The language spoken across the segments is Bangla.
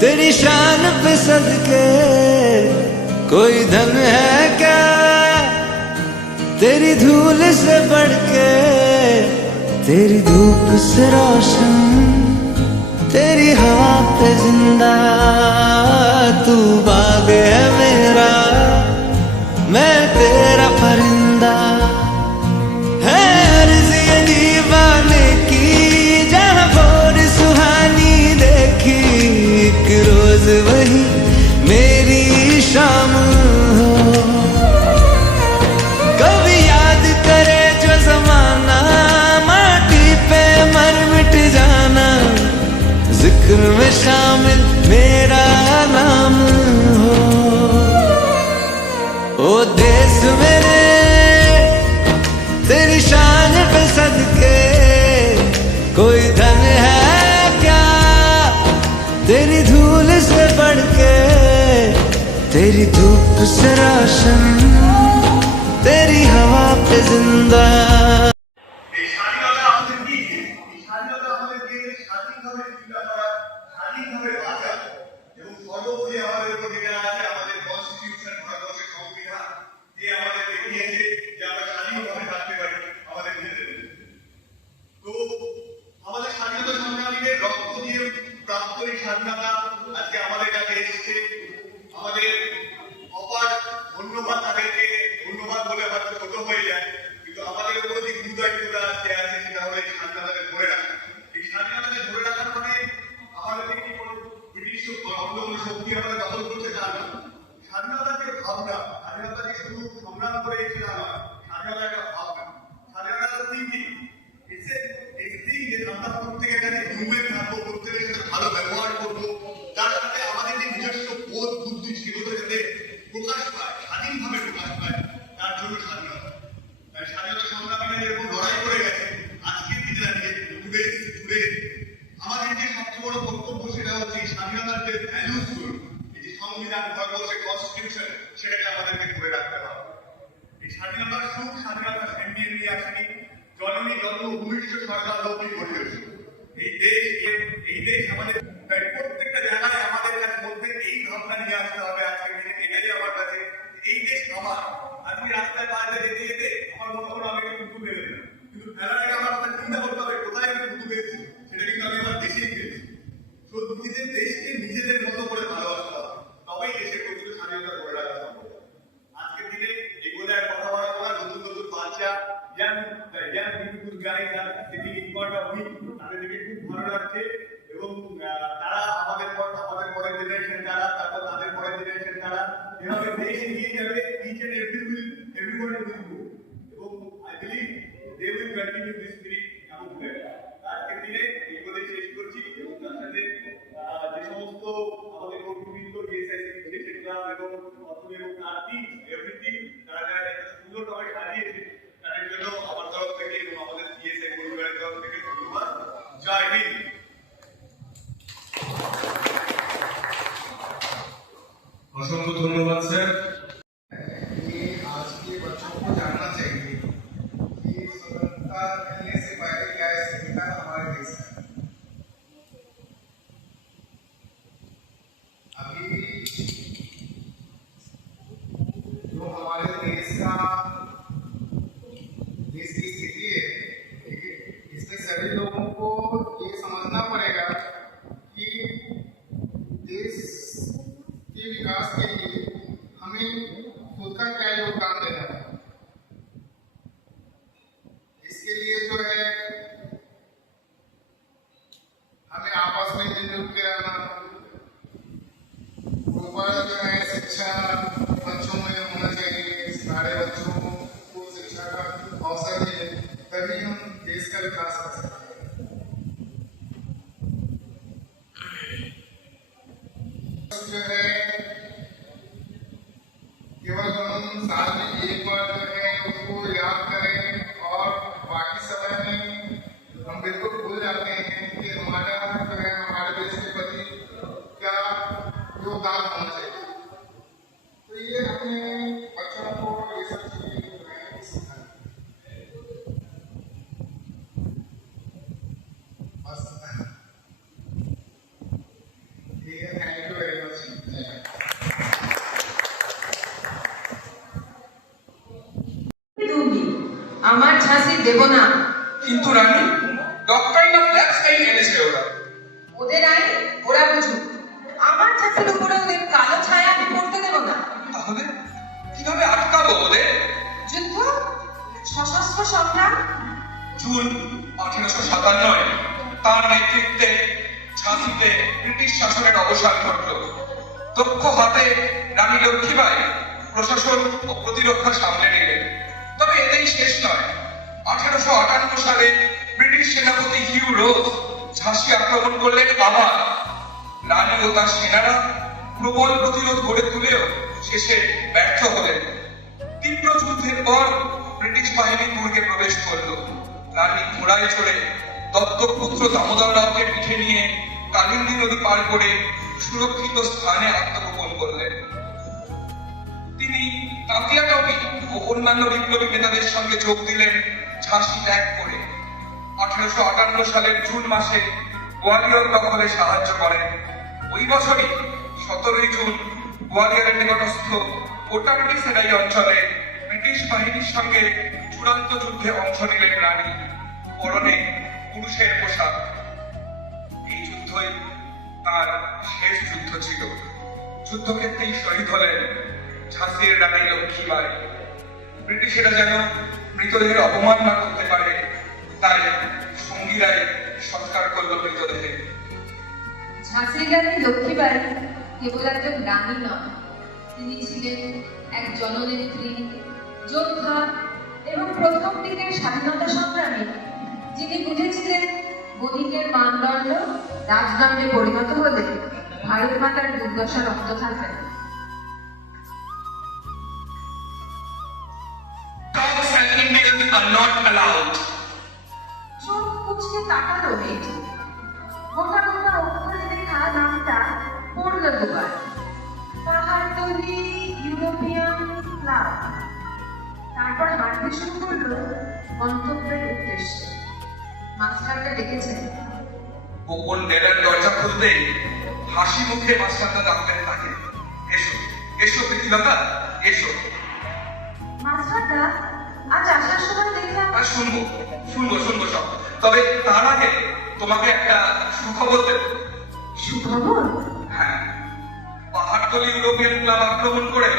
तेरी शान पे सदके कोई धन है क्या, तेरी धूल से बढ़ के, तेरी धूप से रोशन, तेरी हवा पे जिंदा। तू बाग है मेरा, मैं तेरा परिंदा। है अर्ज़ ये दीवाने की, जहाँ भोर सुहानी देखी, एक रोज वही मेरी शाम हो। कभी याद करे जो जमाना, माटी पे मर मिट जाना, जिक्र में शामिल मेरा नाम हो। ओ देश मेरे तेरी शान पे सदके कोई धन है क्या, तेरी धूल से बढ़ के, तेरी धूप से रोशन, तेरी हवा पे जिंदा। স্বাধীনতা আজকে আমাদের কাছে এসেছে। আমাদের অপার ধন্যবাদ তাদেরকে, ধন্যবাদ বলে হয়তো ছোট হয়ে যায়, কিন্তু আমাদের উপরে যে গুরুদায়িত্বটা আজকে আছে সেটা হলো এই স্বাধীনতাকে ধরে রাখা। এই স্বাধীনতাকে ধরে রাখার মানে আমাদের কি কোনো ব্রিটিশ অন্য কোনো শক্তি আমাদের দখল করছে তা না। স্বাধীনতার যে ভাবনা, স্বাধীনতাকে শুধু সংগ্রাম করে এসে না, স্বাধীনতা একটা ভাবনা, স্বাধীনতার থিঙ্কিং। আমরা প্রত্যেকে এখানে হিউম্যান থাকবো, প্রত্যেকের সাথে ভালো ব্যবহার করবো, তার সাথে আমাদের যে নিজস্ব বোধ বুদ্ধি সেগুলো যাতে প্রকাশ পায়, স্বাধীনভাবে প্রকাশ পায়, তার জন্য স্বাধীনতা। তাই স্বাধীনতা সংগ্রামীরা যেরকম লড়াই করে গেছে, আজকের দিনে দাঁড়িয়ে ঘুরে আমাদের যে সবচেয়ে বড় বক্তব্য সেটা হচ্ছে এই স্বাধীনতার যে ভ্যালুস গুলো, এই যে সংবিধান, ভারতবর্ষের কনস্টিটিউশন, সেটাকে আমাদেরকে ধরে রাখতে হবে। এই স্বাধীনতার সুখ, স্বাধীনতা সেন্টিয়ে নিয়ে আসেনি জননী জন্মভূমিষ্ঠ সরকার লক্ষ্মী ঘটেছে। এই দেশ আমাদের, তাই প্রত্যেকটা জায়গায় আমাদের কাছে মধ্যে এই ভাবনা নিয়ে আসতে হবে। আজকে এটাই আমার কাছে, এই দেশ আমার। আজকে রাস্তায় বাইরে যেতে যেতে আমার মনে হলো আমি একটু কুতু পেয়ে দিলাম, কিন্তু ফেলার আগে আমার কথা চিন্তা করতে হবে কোথায় আমি কুতু পেয়েছি, সেটা কিন্তু আমি আমার দেশেই পেয়েছি। তো নিজেদের দেশকে নিজেদের মতো করে ভালোবাসতে হবে, তবেই দেশের প্রকৃত স্বাধীনতা ধরে রাখা সম্ভব। আজকের দিনে এগুলো কথা বলা করা নতুন নতুন বাচ্চা তাদের দিকে খুব ভালো লাগছে, এবং তারা আমাদের পরের জেনারেশন, তারা তারপর তাদের পরের জেনারেশন, তারা এভাবে দেশ এগিয়ে যাবে। each and everyone will go, এবং I believe they will continue this spirit among them. আজকের দিনে এগুলো শেষ করছি, এবং তার সাথে যে সমস্ত আমাদের কর্মীবৃন্দ ডিএসআইসি ক্লাব এবং অথবা এবং তার টিম এভরিথিং, তারা যারা একটা সুন্দরভাবে সাজিয়েছে, তাদের জন্য আমার তরফ থেকে এবং আমাদের ডিএসআই পরিবারের তরফ থেকে ধন্যবাদ। জয় হিন্দ। असंख्य धन्यवाद सर। आज के बच्चों को जानना चाहिए कि स्वतंत्रता मिलने से पहले क्या स्थिति हमारे देश में। अभी जो हमारे देश की स्थिति है, इसमें सभी लोगों को ये समझना पड़ेगा कि देश के विकास के लिए हमें खुद का क्या योगदान देना है। इसके लिए जो है हमें आपस में मिलजुल के रहना, ऊपर जो है शिक्षा बच्चों में होना चाहिए, सारे बच्चों को शिक्षा का अवसर मिले, तभी हम देश का विकास कर सकते हैं। जो है केवल हम साल में एक बार जो है उसको याद करें, और बाकी समय में हम बिल्कुल भूल जाते हैं कि हमारा जो है हमारे देश के प्रति क्या योगदान होना चाहिए। तो ये अपने बच्चों को ये सब चीजें सिखाना। बस ये है। দেব না। কিন্তু রানী, ডক্টরিন অফ ডেথ এই এনেছে ওরা। ওদের আইন ওরা বুঝুক, আমার ঝাঁসির উপরে ওদের কালো ছায়া আমি পড়তে দেব না। তাহলে কিভাবে আটকাবো ওদের? যুদ্ধ, সশস্ত্র সংগ্রাম। জুন 1857 তার নেতৃত্বে ঝাঁসিতে ব্রিটিশ শাসনের অবসান ঘটল। দক্ষ হাতে রানী লক্ষ্মীবাই প্রশাসন ও প্রতিরক্ষা সামলে নিলেন। তবে এতেই শেষ নয়। 1858 সালে ব্রিটিশ সেনাপতি হিউ রোজ ঝাঁসি আক্রমণ করলেন আবার। রানী ও তার সেনারা প্রবল প্রতিরোধ গড়ে তুলেও শেষে ব্যর্থ হলেন। তীব্র যুদ্ধের পর ব্রিটিশ বাহিনী দুর্গে প্রবেশ করলো। রানী ঘোড়ায় চড়ে দত্তক পুত্র দামোদর রাওকে পিঠে নিয়ে কালিন্দী নদী পার করে সুরক্ষিত স্থানে আত্মগোপন করলেন। তিনি তাঁতিয়া টপি ও অন্যান্য বিপ্লবী নেতাদের সঙ্গে যোগ দিলেন ঝাঁসি ত্যাগ করে। 1858 সালের জুন মাসে গোয়ালিয়র দখলে সাহায্য করেন। ওই বছরই 17 জুন গোয়ালিয়রের নিকটস্থ কোটারটি সেরাই অঞ্চলে ব্রিটিশ বাহিনীর সঙ্গে চূড়ান্ত যুদ্ধে অংশ নিলেন রানী, পরনে পুরুষের পোশাক। এই যুদ্ধই তার শেষ যুদ্ধ ছিল। যুদ্ধক্ষেত্রেই শহীদ হলেন ঝাঁসির রানী লক্ষ্মীবাই। ব্রিটিশেরা যেন মৃতদেহের অপমান না করতে পারে, তাই সঙ্গীরাই সৎকার করল মৃতদেহে। ঝাঁসির রানী লক্ষ্মীবাই কেবল একজন রানী নন, তিনি ছিলেন এক জননেত্রী, যোদ্ধা এবং প্রথম দিকের স্বাধীনতা সংগ্রামী, যিনি বুঝেছিলেন বণিকের মানদণ্ড রাজদণ্ডে পরিণত হলে ভারত মাতার দুর্দশার অন্ত থাকবে না। Dogs and Indians are not allowed. চোখ কুচকে তাকালো মেয়েটি, গোটা গোটা অক্ষরে লেখা নামটা পড়ল দুবার, পাহাড়তলি ইউরোপিয়ান ক্লাব। তারপর হাঁটতে শুরু করলো গন্তব্যের উদ্দেশ্যে। মাস্টারটা ডেকেছেন। গোপন ডেরার দরজা খুলতেই হাসি মুখে মাস্টারটা ডাকলেন তাকে, এসো এসো প্রীতিলতা, এসো। মাস্টারটা আজ আসার সময় দেখলাম। আর শুনবো শুনবো শুনবো সব, তবে তার আগে তোমাকে একটা সুখবর দেব। সুখবর? হ্যাঁ, পাহাড়তলি ইউরোপিয়ান ক্লাব আক্রমণ করে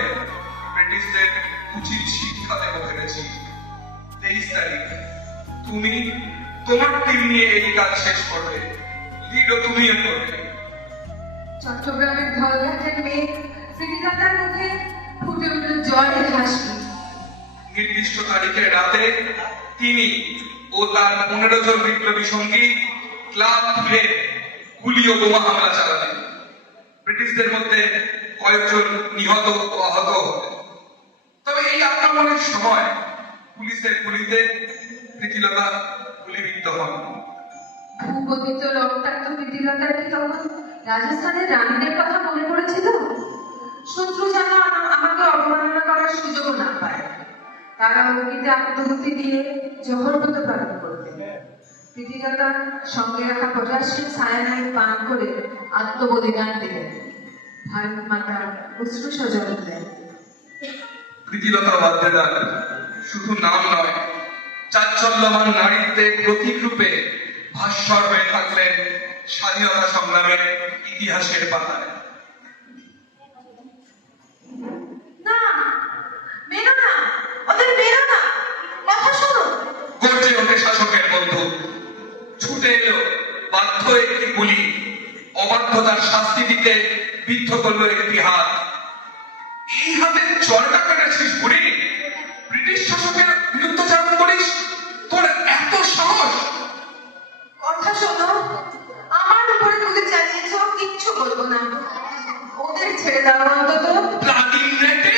ব্রিটিশদের উচিত শিক্ষা দেব ভেবেছি। 23 তারিখ তুমি তোমার টিম নিয়ে এই কাজ শেষ করবে, লিডও তুমিও করবে। চট্টগ্রামের ধলঘাটের মেয়ে প্রীতিলতার মুখে ফুটে উঠল জয়ের হাসি। নির্দিষ্ট তারিখের রাতে তিনি ও তার 15 জন বিপ্লবী সঙ্গী ক্লাব ঘিরে গুলি ও বোমা হামলা চালালেন। ব্রিটিশদের মধ্যে কয়েকজন নিহত ও আহত হলেন। তবে এই আক্রমণের সময় পুলিশের গুলিতে প্রীতিলতা গুলিবিদ্ধ হন। ভূপতিত রক্তাক্ত প্রীতিলতার কি তখন রাজস্থানের রানীদের কথা মনে পড়েছিল? শত্রু যেন আমাকে অবমাননা করার সুযোগও না পায়। তারা অগ্নিতে আত্মহুতি দিয়ে জহরব্রত পালন করতেন। প্রীতিলতা সঙ্গে রাখা পটাশিয়াম সায়ানাইড পান করে আত্মবলিদান দিলেন। ভারত মাতা অশ্রু সজল দেন। প্রীতিলতা ওয়াদ্দেদার শুধু নাম নয়, চাঞ্চল্যমান নারীত্বের প্রতীক রূপে ভাস্বর হয়ে থাকলেন স্বাধীনতা সংগ্রামের ইতিহাসের পাতায়। না, মেরো না, ওদের মেরো না, কথা শোনো। গর্জে ওঠে শাসকের বন্ধু। ছুটে এলো বাধ্য একটি গুলি, অবাধ্যতার শাস্তি দিতে বিদ্ধ করলো একটি হাত। এই হাতে চরকা কেটেছিস বুড়ি, ব্রিটিশ শাসকের বিরুদ্ধচারণ করিস, তোর এত সাহস? কথা শোনো, আমার উপরে গুলি চালিয়েছ, কিচ্ছু বলবো না, ওদের ছেড়ে দাও অন্তত। প্লাটিন রেটে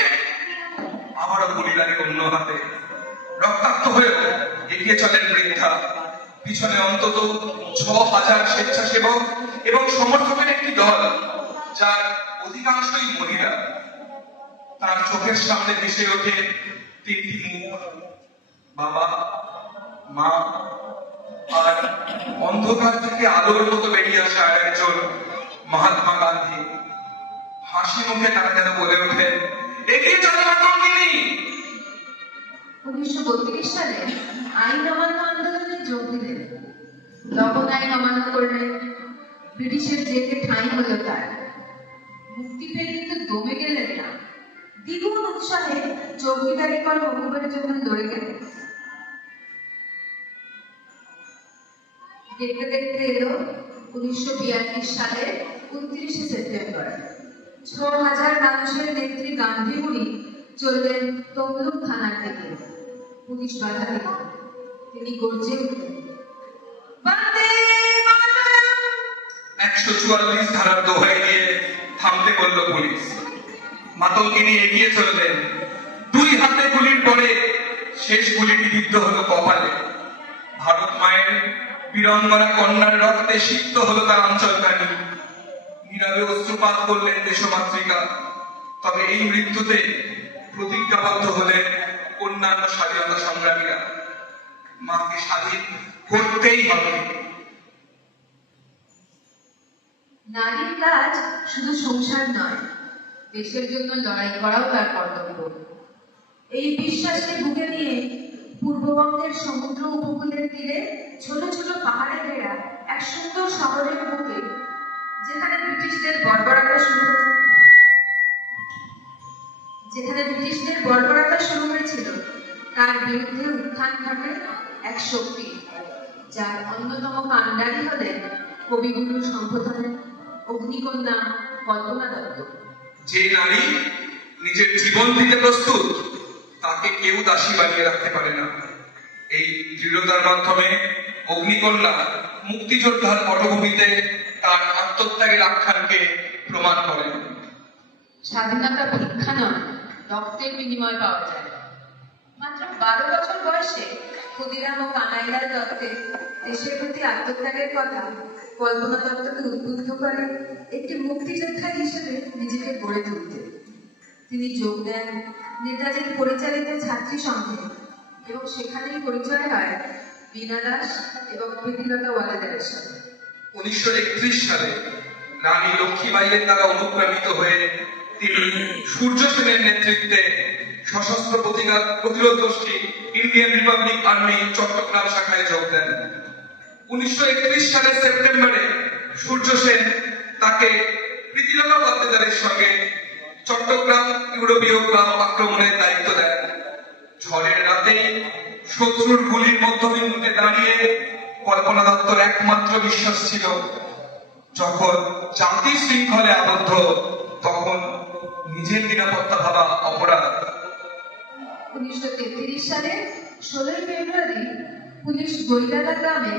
আবারও গুলি লাগে অন্য হাতে। রক্তাক্ত হয়েও এগিয়ে চলেন বৃদ্ধা। পিছনে অন্তত 6000 স্বেচ্ছাসেবক এবং সমর্থকের একটি দল, যার অধিকাংশই মহিলা। তার চোখের সামনে ভেসে ওঠে 3টি মুখ, বাবা, মা, আর অন্ধকার থেকে আলোর মতো বেরিয়ে আসা আর একজন মহাত্মা গান্ধী। হাসি মুখে তারা যেন বলে ওঠে, এগিয়ে চলো মাতঙ্গিনী। 1932 সালে আইন অমান্য আন্দোলনে যোগ দিলেন। লবণ আইন অমান্য করলেন, ব্রিটিশের জেলে ঠাঁই হলো তার। মুক্তি পেয়ে কিন্তু দমে গেলেন না, দ্বিগুণ উৎসাহে চৌকিদারি কর মহকুবের জন্য লড়ে গেলেন। দেখতে দেখতে এলো 1942 সালের 29শে সেপ্টেম্বর। 6000 মানুষের নেত্রী গান্ধী বুড়ি চললেন তমলুক থানার থেকে। পুলিশ বাধা দিল, তিনি গর্জে উঠলেন, বন্দে মাতরম! 144 ধারার দোহাই দিয়ে থামতে বলল পুলিশ। মাতঙ্গিনী এগিয়ে চললেন। 2 হাতে গুলির পরে শেষ গুলিটি বিদ্ধ হলো কপালে। ভারত মায়ের বীরঙ্গনা কন্যার রক্তে সিক্ত হলো তার অঞ্চলখানি। নীরবে অশ্রুপাত করলেন দেশমাতৃকা। তবে এই মৃত্যুতে প্রতিজ্ঞাবদ্ধ হলেন অন্যান্য স্বাধীনতা সংগ্রামীরা, মাকে স্বাধীন করতেই হবে। নারীর কাজ শুধু সংসার নয়, দেশের জন্য লড়াই করাও তার কর্তব্য। এই বিশ্বাসকে বুকে নিয়ে পূর্ববঙ্গের সমুদ্র উপকূলের তীরে ছোট ছোট পাহাড়ে ঘেরা এক সুন্দর শহরের বুকে, যেখানে ব্রিটিশদের বর্বরতা শুরু হয়েছিল, তার বিরুদ্ধে উত্থান ঘটে এক শক্তি, যার অন্যতম কাণ্ডারি হলেন কবিগুরু সম্বোধনের অগ্নিকন্যা কল্পনা দত্ত। যে নারী নিজের জীবন দিতে প্রস্তুত, তাকে কেউ দাসী বানিয়ে রাখতে পারে না। এই দৃঢ়তার মাধ্যমে অগ্নিকন্যা মুক্তিযোদ্ধার পটভূমিতে তার আত্মত্যাগের আখ্যানকে প্রমাণ করেন। স্বাধীনতা ভিক্ষা নয়, রক্তের বিনিময় পাওয়া যায়। মাত্র 12 বছর বয়সে ক্ষুদিরাম ও কানাইলাল দত্তের দেশের প্রতি আত্মত্যাগের কথা কল্পনা দত্তকে উদ্বুদ্ধ করে একটি মুক্তিযোদ্ধা হিসেবে নিজেকে গড়ে তুলতে। তিনি যোগ দেন নেতাজির পরিচালিত ছাত্রী সংঘে, এবং সেখানেই পরিচয় হয় বীণা দাস এবং প্রীতিলতা ওয়ালেদারের সাথে। 1931 সালে রানী লক্ষ্মীবাঈয়ের দ্বারা অনুপ্রাণিত হয়ে তিনি সূর্য সেনের নেতৃত্বে সশস্ত্র প্রতিরোধ গোষ্ঠী ইন্ডিয়ান রিপাবলিক আর্মি চট্টগ্রাম শাখায় যোগ দেন। 1931 সালের সেপ্টেম্বরে সূর্য সেন তাকে প্রীতিলতা ওয়ালেদারের সঙ্গে চট্টগ্রাম ইউরোপীয় ক্লাব আক্রমণের দায়িত্ব দেন। ঝড়ের রাতে শত্রুর গুলির মধ্যবিন্দুতে দাঁড়িয়ে কল্পনা দত্তর একমাত্র বিশ্বাস ছিল, যখন জাতি শৃঙ্খলে আবদ্ধ, তখন নিজের নিরাপত্তা ভাবা অপরাধ। 1933 সালে 16 ফেব্রুয়ারি পুলিশ গৈলালা গ্রামে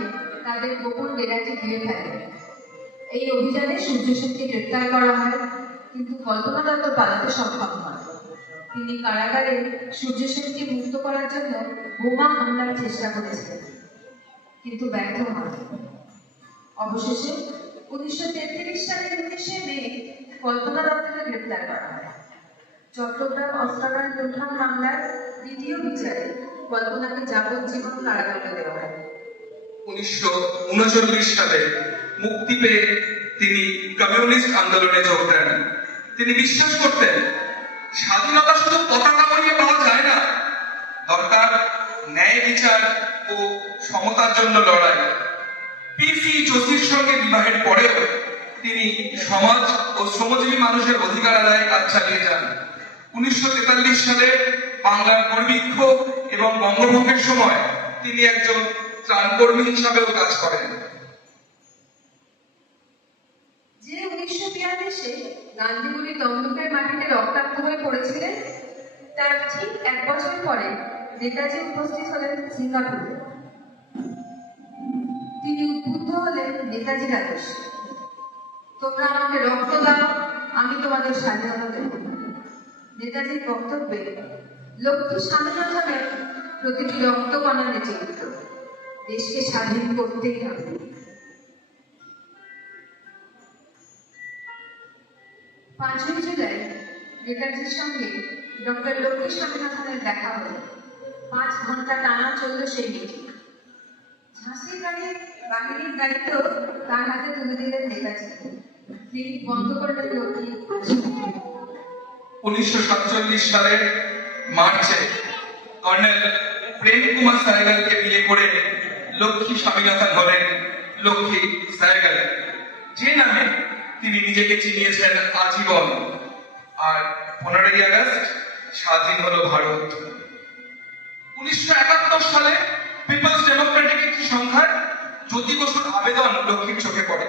তাদের গোপন ডেরাটি ঘিরে ফেলে। এই অভিযানে সূর্য সেনকে গ্রেপ্তার করা হয়, কিন্তু কল্পনা দত্ত পালাতে সক্ষম হন। তিনি কারাগারে সূর্য সেনকে মুক্ত করার জন্য বোমা হামলার চেষ্টা করেছিলেন, কিন্তু ব্যর্থ হন। অবশেষে 1933 সালের 19শে মে কল্পনা দত্তকে গ্রেপ্তার করা হয়। চট্টগ্রাম অস্ত্রাগার লুণ্ঠন মামলার দ্বিতীয় বিচারে কল্পনাকে যাবজ্জীবন কারাদণ্ড দেওয়া হয়। 1939 সালে মুক্তি পেয়ে তিনি কমিউনিস্ট আন্দোলনে যোগ দেন। তিনি বিশ্বাস করতেন, স্বাধীনতা শুধু পতাকা বইয়ে পাওয়া যায় না, দরকার ন্যায় বিচার ও সমতার জন্য লড়াই। পিসি যোশীর সঙ্গে বিবাহের পরেও তিনি সমাজ ও শ্রমজীবী মানুষের অধিকার আদায়ে কাজ চালিয়ে যান। 1943 সালে বাংলার দুর্ভিক্ষ এবং বঙ্গভঙ্গের সময় তিনি একজন ত্রাণকর্মী হিসাবেও কাজ করেন। যে 1942-এ গান্ধীগুলি তমলুকের মাটিতে রক্তাক্ত হয়ে পড়েছিলেন, তার ঠিক 1 বছর পরে নেতাজি উপস্থিত হলেন সিঙ্গাপুরে। তিনি উদ্বুদ্ধ হলেন নেতাজির আদর্শে, তোমরা আমাকে রক্ত দাও, আমি তোমাদের স্বাধীনতা দেব। নেতাজির বক্তব্যে লক্ষ্মী স্বাধীনতা প্রতিটি রক্তকণা নেচে উঠল, দেশকে স্বাধীন করতেই হবে। 5ই জুলাই নেতাজির সঙ্গে ডক্টর লক্ষ্মী স্বামীনাথনের দেখা হল। 5 ঘন্টা টানা চলল সেই মিটিং। ঝাঁসির বাহিনীর দায়িত্ব তার হাতে তুলে দিলেন নেতাজি। ক্লিনিক বন্ধ করলেন লক্ষ্মী। 1947 সালের মার্চে কর্নেল প্রেম কুমার সাইগালকে বিয়ে করে লক্ষ্মী স্বামীনাথন হলেন লক্ষ্মী সাইগাল, যে নামে তিনি নিজেকে চিনিয়েছেন আজীবন। আর 15ই আগস্ট স্বাধীন হলো ভারত। 1971 সালে পিপলস ডেমোক্রেটিক একটি সংখ্যার জ্যোতি বসুর আবেদন লক্ষ্মীর চোখে পড়ে।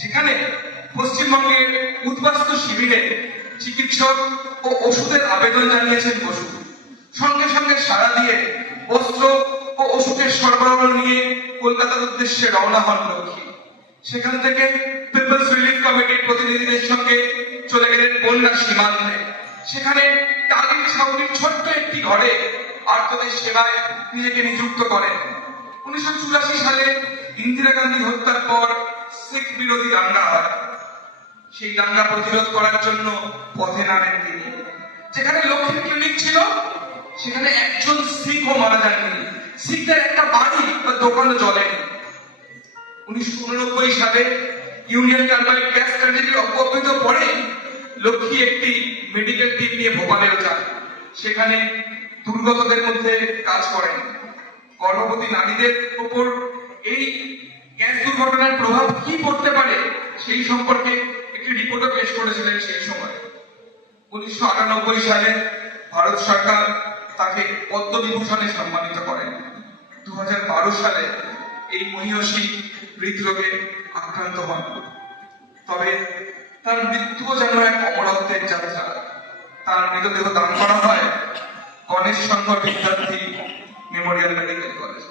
সেখানে পশ্চিমবঙ্গের উদ্বাস্তু শিবিরে চিকিৎসক ও ওষুধের আবেদন জানিয়েছেন বসু। সঙ্গে সঙ্গে সাড়া দিয়ে বস্ত্র ও ওষুধের সরবরাহ নিয়ে কলকাতার উদ্দেশ্যে রওনা হন লক্ষ্মী। সেখান থেকে পিপলস রিলিফ কমিটির প্রতিনিধিদের সঙ্গে চলে গেলেন বন্যা সীমান্তে। সেখানে টালির ছাউনির ছোট্ট একটি ঘরে আর্তদের সেবায় নিজেকে নিযুক্ত করেন। 1984 সালে ইন্দিরা গান্ধী হত্যার পর শিখ বিরোধী দাঙ্গা হয়। সেই দাঙ্গা প্রতিরোধ করার জন্য পথে নামেন তিনি। যেখানে লক্ষ্মীর ক্লিনিক ছিল সেখানে একজন শিখও মারা যাননি, শিখদের একটা বাড়ি বা দোকানও জ্বলেনি। 1989 সালে ইউনিয়ন কার্বাইড গ্যাস ট্র্যাজেডি অব্যবহিত পরে লক্ষ্মী একটি মেডিকেল টিম নিয়ে ভোপালেও যান। সেখানে দুর্গতদের মধ্যে কাজ করেন। গর্ভবতী নারীদের উপর এই গ্যাস দুর্ঘটনার প্রভাব কি পড়তে পারে সেই সম্পর্কে একটি রিপোর্টও পেশ করেছিলেন সেই সময়। 1998 সালে ভারত সরকার তাকে পদ্মবিভূষণে সম্মানিত করেন। 2012 সালে এই মহিয়সী হৃদরোগে আক্রান্ত হন। তবে তার মৃত্যুও যেন এক অমরত্বের যাত্রা। তার মৃতদেহ দান করা হয় গণেশ শঙ্কর বিদ্যার্থী মেমোরিয়াল মেডিকেল কলেজ।